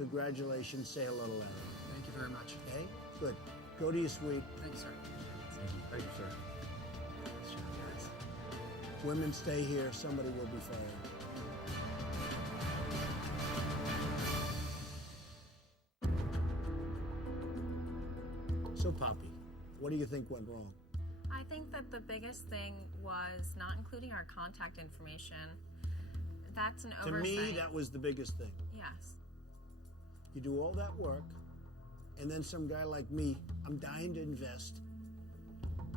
congratulations. Say hello to Larry. Thank you very much. Okay? Good. Go to your suite. Thank you, sir. Thank you, sir. Women, stay here. Somebody will be fired. So, Poppy, what do you think went wrong? I think that the biggest thing was not including our contact information. That's an oversight. To me, that was the biggest thing. Yes. You do all that work, and then some guy like me, I'm dying to invest.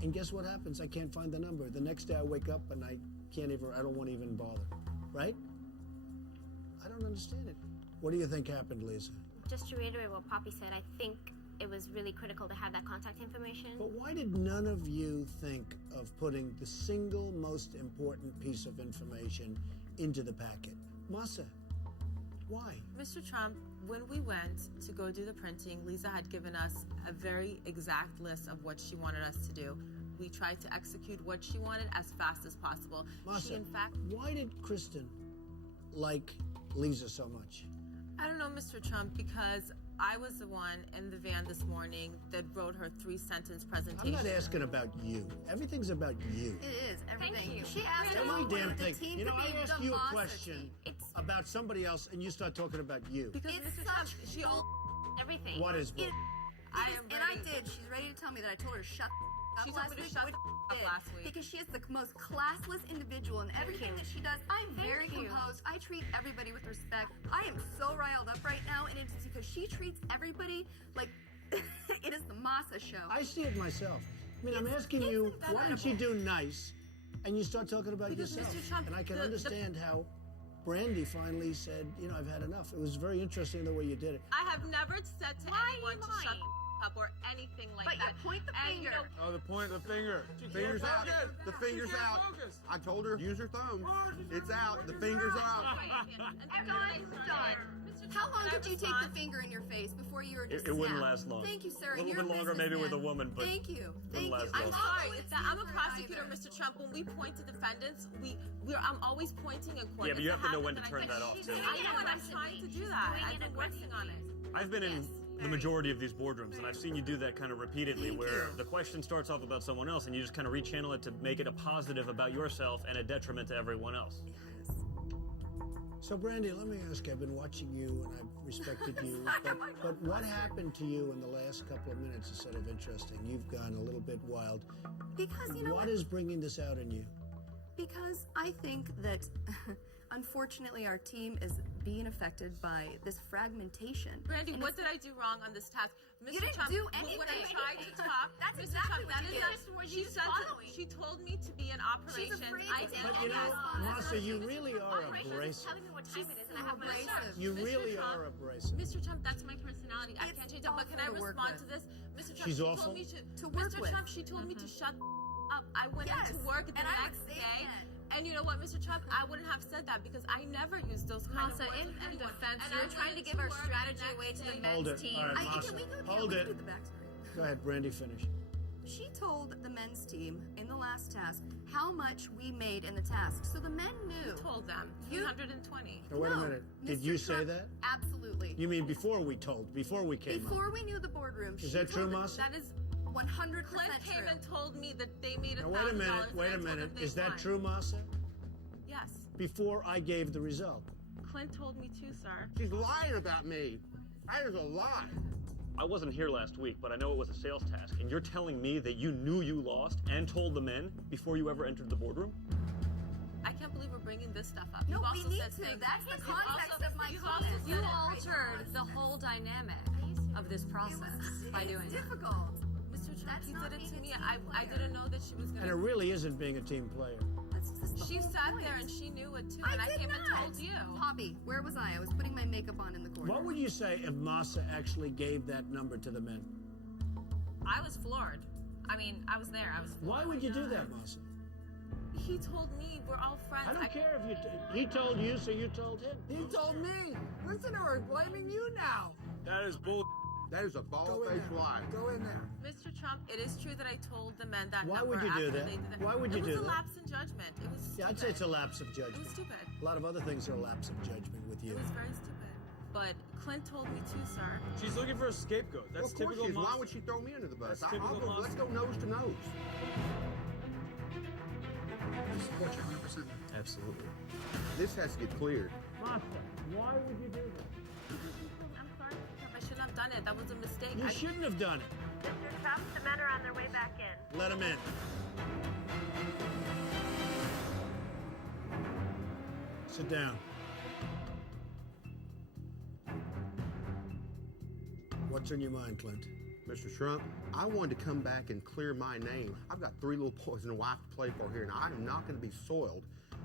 And guess what happens? I can't find the number. The next day I wake up and I don't want to even bother. Right? I don't understand it. What do you think happened, Lisa? Just to reiterate what Poppy said, I think it was really critical to have that contact information. But why did none of you think of putting the single most important piece of information into the packet? Masa, why? Mr. Trump, when we went to go do the printing, Lisa had given us a very exact list of what she wanted us to do. We tried to execute what she wanted as fast as possible. Masa, She, in fact, why did Kristen like Lisa so much? I don't know, Mr. Trump, because I was the one in the van this morning that wrote her 3-sentence presentation. I'm not asking about you. Everything's about you. It is, everything. Thank you. She asked Every about damn whether the thing. team You know, could I be ask the you a Masa question team. about somebody else, and you start talking about you. Because It's Mr. Trump, such she Everything. What is It, I it is, am and I ready. did. She's ready to tell me that I told her to shut up She told last me to week, shut which the I up did, last week. because she is the most classless individual in everything that she does. I'm very you. composed. I treat everybody with respect. I am so riled up right now, and it's because she treats everybody like it is the Masa show. I see it myself. I mean, I'm It's asking you, incredible. why did you do nice, and you start talking about Because, yourself? Mr. Trump, and I can the- understand how Brandy finally said, you know, I've had enough. It was very interesting the way you did it. I have never said to Why are anyone you to shut lying? the up or anything like But you that. point the And, you finger. know, Oh, the finger. Finger's out. The finger's out. I told her, use her thumb. It's out. The finger's out. Done. How long could you take the finger in your face before you were just It wouldn't snapped? last long. Thank you, sir. A little You're bit longer maybe with a businessman. woman, but thank you. Thank you. last I'm long. sorry. It's that I'm a Either. prosecutor, Mr. Trump. When we point to defendants, I'm always pointing in court. Yeah, but If you it have to know happens when to that I turn think that off, she's too. doing it, I know, and I'm trying to do that. Doing I've it been working on it. I've been in the majority of these boardrooms, and I've seen you do that kind of repeatedly, where the question starts off about someone else, and you just kind of rechannel it to make it a positive about yourself and a detriment to everyone else. So, Brandy, let me ask you, I've been watching you, and I've respected you, but what happened to you in the last couple of minutes is sort of interesting. You've gone a little bit wild. Because you know What is bringing this out in you? Because I think that, unfortunately, our team is being affected by this fragmentation. Brandy, And what it's- did I do wrong on this task? Mr. You didn't Trump, do When I anything. tried to talk, That's Mr. exactly Trump, what that you is did. not- That's what she she's said following. she told me to be in operations. afraid I to did. tell But you know, Masa, you really are Operations is abrasive. telling me what time it is, and I so have my abrasive. You Mr. really Trump, are abrasive. Mr. Trump, that's my personality. I It's can't change it. But can I awful to work respond to with. this? Mr. Trump, She's she awful? told me To work Mr. with. Trump, she told me to shut up. I went Yes, into work the and I would next say day. that. And you know what, Mr. Trump, I wouldn't have said that because I never used those kind of Masa, words in with her anyone. defense, And you're I trying to went give our work the strategy next away to the day. Hold men's it. team. All right, Can Masa. we go Hold can we it. do the backstory? Go ahead, Brandy, finish. She told the men's team in the last task how much we made in the task. So the men knew. Told them You- 320. Now, wait a No, minute. Did Mr. you say Trump- that? Absolutely. You mean before we came Before we knew the boardroom, Is that true, Masa? That is 100% Clint came true. and told me that they made Now, $1,000. wait a minute. Is that true, Masa? Yes. Before I gave the result. Clint told me too, sir. She's lying about me. That is a lie. I wasn't here last week, but I know it was a sales task, and you're telling me that you knew you lost and told the men before you ever entered the boardroom? I can't believe we're bringing this stuff up. No, You've we also need said to. things- That's the you've context also- of my you've also comments. said You it- altered the whole dynamic of this process by doing It's that. difficult. Mr. Trump, That's you not did it to being a me. team I player. didn't know that she was And it gonna. really isn't being a team player. That's just the She whole sat point. there and she knew it too, I and I did came not. and told you. Poppy, where was I? I was putting my makeup on in the corner. What would you say if Masa actually gave that number to the men? I was floored. I mean, I was there. I was floored. Why would you do that, Masa? He told me we're all friends. I don't care if he told you, so you told him. He told me. Listen to her blaming you now. That is bull. That is a Go in bald-faced there. lie. Go in there. Mr. Trump, it is true that I told the men that Why number would you do after that? they did Why would you It do was a that? lapse in judgment. It was stupid. Yeah, I'd say it's a lapse of It judgment. was stupid. A lot of other things are a lapse of judgment with It you. was very stupid. But Clint told me to, sir. She's looking for a scapegoat. That's Of course typical she is. Why Moss. would she throw me under the bus? That's typical Moss. Let's go nose to nose. I support you 100%. Absolutely. This has to get cleared. Martha, why would you do that? I'm sorry. I shouldn't have done it. That was a mistake. You shouldn't have done it. Mr. Trump, the men are on their way back in. Let him in. Sit down. What's on your mind, Clint? Mr. Trump, I wanted to come back and clear my name. I've got 3 little boys and a wife to play for here, and I am not going to be soiled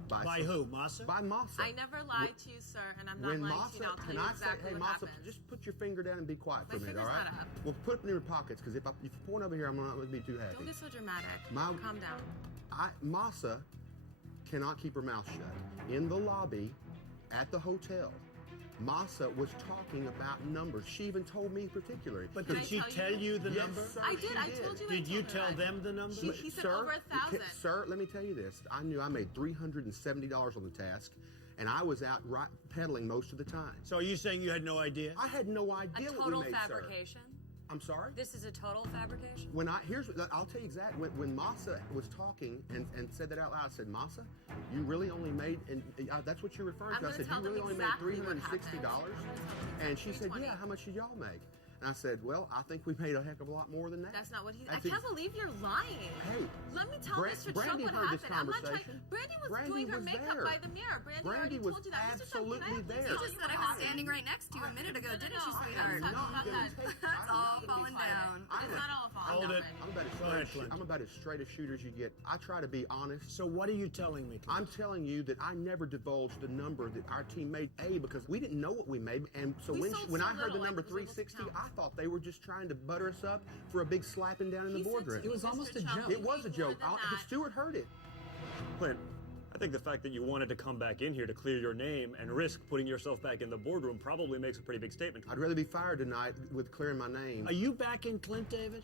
by Who, Massa? By Massa. I never lied to you, sir, and I'm not When lying Massa, to you. I'll tell can you I exactly say, hey, what Massa, happened. just put your finger down and be quiet for My a minute, all finger's right? not up. Well, put it in your pockets, because if you point over here, I'm not going to be too happy. Don't get so dramatic. Calm down. Massa cannot keep her mouth shut. In the lobby at the hotel, Massa was talking about numbers. She even told me particularly. But Can did I she tell tell you? you the Yes, number? sir, I she did. I told you. I Did you told her tell that. them the number? He said over 1,000. Sir, let me tell you this. I knew I made $370 on the task, and I was out pedaling most of the time. So are you saying you had no idea? I had no A idea what total we made, fabrication. sir. I'm sorry? This is a total fabrication. I'll tell you exactly, when Massa was talking and said that out loud, I said, Massa, you really only made, and that's what you're referring I'm to. I gonna said, tell you really them only exactly made what $360? happened. I'm gonna tell them And she said, 320. yeah, how much did y'all make? And I said, well, I think we made a heck of a lot more than that. That's not what he. I That's can't ex- believe you're lying. Hey, Let me tell Mr. Trump Brandy what heard this happened. I'm not trying. conversation. Brandy was Brandy doing her was makeup there. by the mirror. Brandy already was told you that. Mr. Trump, absolutely can I there. please You tell just you said what I was happened? standing right next to you a minute ago, didn't you, I am sweetheart? not not about gonna that. take- That's I'm all not gonna be falling quiet. down. It's not all falling Hold down. it. I'm about as Go straight ahead, as Clint. I'm about as straight a shooter as you get. I try to be honest. So what are you telling me, Clint? I'm telling you that I never divulged the number that our team made. Because we didn't know what we made, and so We when sold when so I heard the little, number I was able to 360, count. I thought they were just trying to butter us up for a big slapping down in the He said boardroom. to It was me, almost Mr. a Trump, joke. It was a we need joke. more than that. Stuart heard it. Clint, I think the fact that you wanted to come back in here to clear your name and risk putting yourself back in the boardroom probably makes a pretty big statement. I'd rather be fired tonight with clearing my name. Are you back in Clint, David?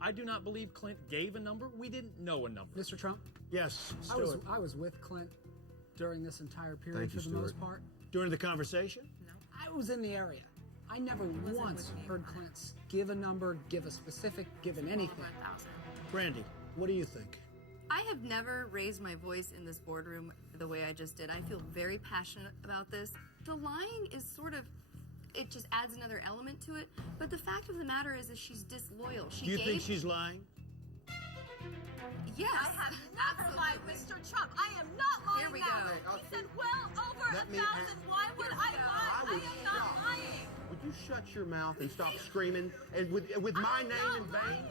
I do not believe Clint gave a number. We didn't know a number. Mr. Trump, Yes, I was Stuart. I was with Clint during this entire period Thank you, for the most Stuart. part. During the conversation? I was in the area. I never wasn't once with me, heard Clint. Clint's give a number, give a specific, given anything. Over 1,000. Brandy, what do you think? I have never raised my voice in this boardroom the way I just did. I feel very passionate about this. The lying is sort of, it just adds another element to it. But the fact of the matter is she's disloyal. She Do you gave, think she's lying? Yes. I have never lied, Mr. Trump. I am not lying Here we now. go. He said well over Let me 1,000. ask- Why would I lie? I I was am not shocked. lying. Would you shut your mouth and stop screaming and with my I'm name not in vain? lying.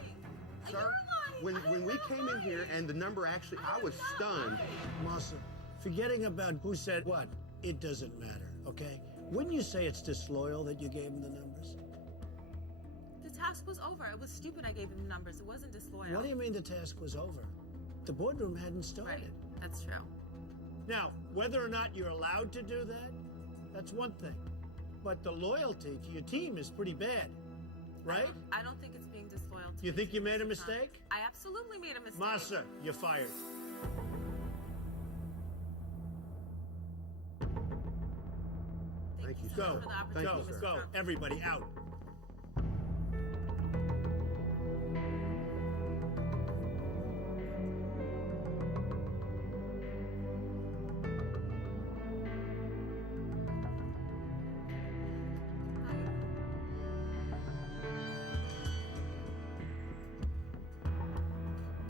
Sir, You're lying. when I am we not came in here lying. and the number actually, I was not stunned. lying. Massa, forgetting about who said what, it doesn't matter, okay? Wouldn't you say it's disloyal that you gave him the numbers? The task was over. It was stupid I gave him numbers. It wasn't disloyal. What do you mean the task was over? The boardroom hadn't started. Right. That's true. Now, whether or not you're allowed to do that, that's one thing. But the loyalty to your team is pretty bad, right? I don't think it's being disloyal to You my think team, you made a Mr. Trump. mistake? I absolutely made a mistake. Massa, you're fired. Thank you, so sir. Go, much for the Thank go, you, opportunity, sir. Mr. go. Trump. Everybody out.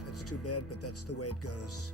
That's too bad, but that's the way it goes.